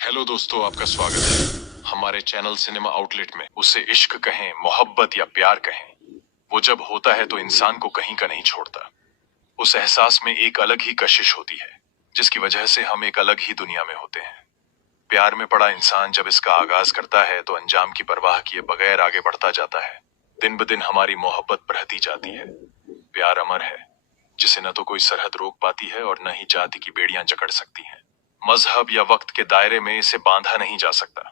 Hello दोस्तों, आपका स्वागत है हमारे चैनल सिनेमा आउटलेट में। उसे इश्क कहें, मोहब्बत या प्यार कहें, वो जब होता है तो इंसान को कहीं का नहीं छोड़ता। उस एहसास में एक अलग ही कशिश होती है, जिसकी वजह से हम एक अलग ही दुनिया में होते हैं। प्यार में पड़ा इंसान जब इसका आगाज करता है तो अंजाम की परवाह किए बगैर आगे बढ़ता जाता है। दिन ब दिन हमारी मोहब्बत बढ़ती जाती है। प्यार अमर है, जिसे न तो कोई सरहद रोक पाती है और न ही जाति की बेड़ियां जकड़ सकती हैं। मजहब या वक्त के दायरे में इसे बांधा नहीं जा सकता।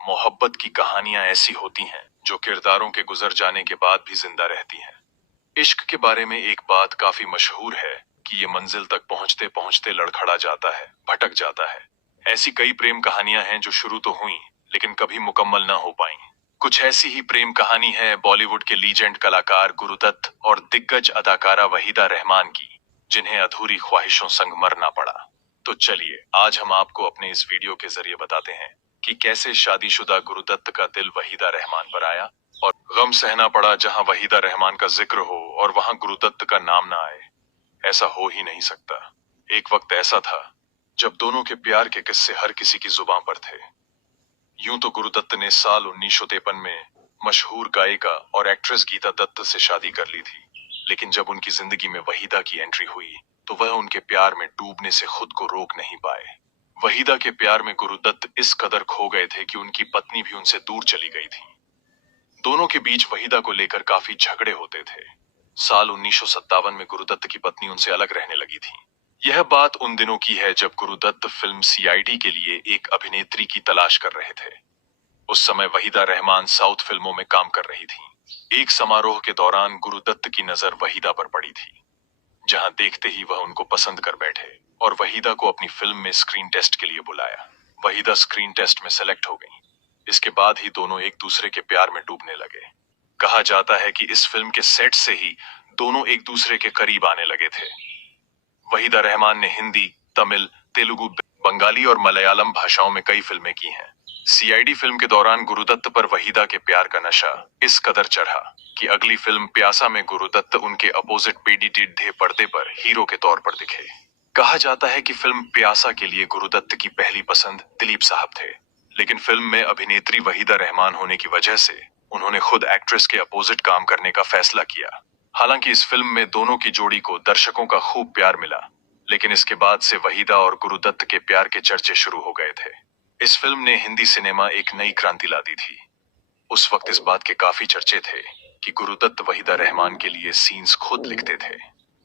मोहब्बत की कहानियां ऐसी होती हैं जो किरदारों के गुजर जाने के बाद भी जिंदा रहती हैं। इश्क के बारे में एक बात काफी मशहूर है कि ये मंजिल तक पहुंचते पहुंचते लड़खड़ा जाता है, भटक जाता है। ऐसी कई प्रेम कहानियां हैं जो शुरू तो हुई लेकिन कभी मुकम्मल न हो पाई। कुछ ऐसी ही प्रेम कहानी है बॉलीवुड के लीजेंड कलाकार गुरुदत्त और दिग्गज अदाकारा वहीदा रहमान की, जिन्हें अधूरी ख्वाहिशों संग मरना पड़ा। तो चलिए आज हम आपको अपने इस वीडियो के जरिए बताते हैं कि कैसे शादीशुदा गुरुदत्त का दिल वहीदा रहमान पर आया और गम सहना पड़ा। जहां वहीदा रहमान का जिक्र हो और वहां गुरुदत्त का नाम ना आए, ऐसा हो ही नहीं सकता। एक वक्त ऐसा था जब दोनों के प्यार के किस्से हर किसी की जुबान पर थे। यूं तो गुरुदत्त ने साल 1953 में मशहूर गायिका और एक्ट्रेस गीता दत्त से शादी कर ली थी, लेकिन जब उनकी जिंदगी में वहीदा की एंट्री हुई तो वह उनके प्यार में डूबने से खुद को रोक नहीं पाए। वहीदा के प्यार में गुरुदत्त इस कदर खो गए थे कि उनकी पत्नी भी उनसे दूर चली गई थी। दोनों के बीच वहीदा को लेकर काफी झगड़े होते थे। साल 1957 में गुरुदत्त की पत्नी उनसे अलग रहने लगी थी। यह बात उन दिनों की है जब गुरुदत्त फिल्म सीआईडी के लिए एक अभिनेत्री की तलाश कर रहे थे। उस समय वहीदा रहमान साउथ फिल्मों में काम कर रही थी। एक समारोह के दौरान गुरुदत्त की नजर वहीदा पर पड़ी थी, जहां देखते ही वह उनको पसंद कर बैठे और वहीदा को अपनी फिल्म में स्क्रीन टेस्ट के लिए बुलाया। वहीदा स्क्रीन टेस्ट में सेलेक्ट हो गई। इसके बाद ही दोनों एक दूसरे के प्यार में डूबने लगे। कहा जाता है कि इस फिल्म के सेट से ही दोनों एक दूसरे के करीब आने लगे थे। वहीदा रहमान ने हिंदी, तमिल, तेलुगु, बंगाली और मलयालम भाषाओं में कई फिल्में की हैं। सीआईडी फिल्म के दौरान गुरुदत्त पर वहीदा के प्यार का नशा इस कदर चढ़ा कि अगली फिल्म प्यासा में गुरुदत्त उनके अपोजिट पेडीडे पर्दे पर हीरो के तौर पर दिखे। कहा जाता है कि फिल्म प्यासा के लिए गुरुदत्त की पहली पसंद दिलीप साहब थे, लेकिन फिल्म में अभिनेत्री वहीदा रहमान होने की वजह से उन्होंने खुद एक्ट्रेस के अपोजिट काम करने का फैसला किया। हालांकि इस फिल्म में दोनों की जोड़ी को दर्शकों का खूब प्यार मिला, लेकिन इसके बाद से वहीदा और गुरुदत्त के प्यार के चर्चे शुरू हो गए थे। इस फिल्म ने हिंदी सिनेमा एक नई क्रांति ला दी थी। उस वक्त इस बात के काफी चर्चे थे कि गुरुदत्त वहीदा रहमान के लिए सीन्स खुद लिखते थे।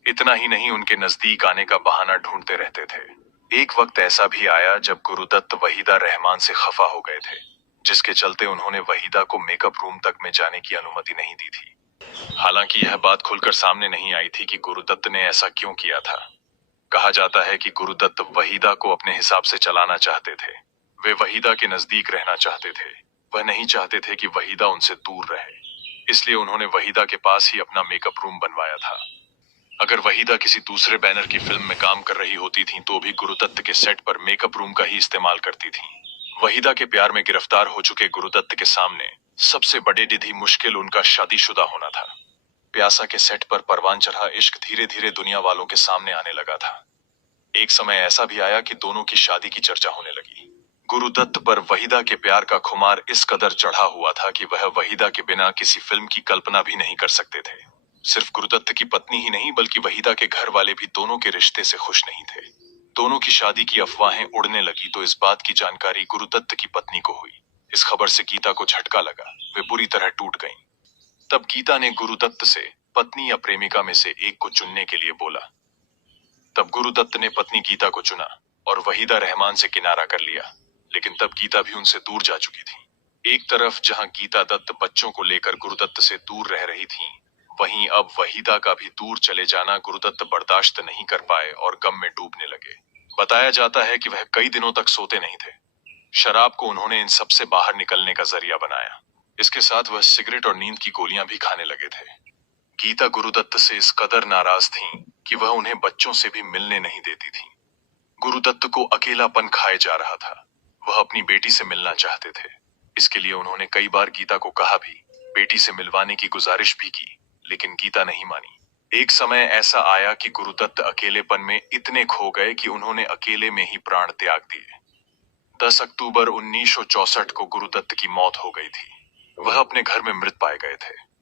इतना ही नहीं, उनके नजदीक आने का बहाना ढूंढते रहते थे। एक वक्त ऐसा भी आया जब गुरुदत्त वहीदा रहमान से खफा हो गए थे, जिसके चलते उन्होंने वहीदा को मेकअप रूम तक में जाने की अनुमति नहीं दी थी। हालांकि यह बात खुलकर सामने नहीं आई थी कि गुरुदत्त ने ऐसा क्यों किया था। कहा जाता है कि गुरुदत्त वहीदा को अपने हिसाब से चलाना चाहते थे। वे वहीदा के नजदीक रहना चाहते थे। वह नहीं चाहते थे कि वहीदा उनसे दूर रहे, इसलिए उन्होंने वहीदा के पास ही अपना मेकअप रूम बनवाया था। अगर वहीदा किसी दूसरे बैनर की फिल्म में काम कर रही होती थीं, तो भी गुरुदत्त के सेट पर मेकअप रूम का ही इस्तेमाल करती थीं। वहीदा के प्यार में गिरफ्तार हो चुके गुरुदत्त के सामने सबसे बड़ी मुश्किल उनका शादीशुदा होना था। प्यासा के सेट पर परवान चढ़ा इश्क धीरे धीरे दुनिया वालों के सामने आने लगा था। एक समय ऐसा भी आया कि दोनों की शादी की चर्चा होने लगी। गुरुदत्त पर वहीदा के प्यार का खुमार इस कदर चढ़ा हुआ था कि वह वहीदा के बिना किसी फिल्म की कल्पना भी नहीं कर सकते थे। सिर्फ गुरुदत्त की पत्नी ही नहीं, बल्कि वहीदा के घर वाले भी दोनों के रिश्ते से खुश नहीं थे। दोनों की शादी की अफवाहें उड़ने लगी तो इस बात की जानकारी गुरुदत्त की पत्नी को हुई। इस खबर से गीता को झटका लगा। वे बुरी तरह टूट गईं। तब गीता ने गुरुदत्त से पत्नी या प्रेमिका में से एक को चुनने के लिए बोला। तब गुरुदत्त ने पत्नी गीता को चुना और वहीदा रहमान से किनारा कर लिया। लेकिन तब गीता भी उनसे दूर जा चुकी थी। एक तरफ जहां गीता दत्त बच्चों को लेकर गुरुदत्त से दूर रह रही थी, वहीं अब वहीदा का भी दूर चले जाना गुरुदत्त बर्दाश्त नहीं कर पाए और गम में डूबने लगे। बताया जाता है कि वह कई दिनों तक सोते नहीं थे। शराब को उन्होंने इन सब से बाहर निकलने का जरिया बनाया। इसके साथ वह सिगरेट और नींद की गोलियां भी खाने लगे थे। गीता गुरुदत्त से इस कदर नाराज थीं कि वह उन्हें बच्चों से भी मिलने नहीं देती थीं। गुरुदत्त को अकेलापन खाए जा रहा था। वह अपनी बेटी से मिलना चाहते थे। इसके लिए उन्होंने कई बार गीता को कहा भी, बेटी से मिलवाने की गुजारिश भी की, लेकिन गीता नहीं मानी। एक समय ऐसा आया कि गुरुदत्त अकेलेपन में इतने खो गए कि उन्होंने अकेले में ही प्राण त्याग दिए। 10 अक्टूबर 1964 को गुरुदत्त की मौत हो गई थी। वह अपने घर में मृत पाए गए थे।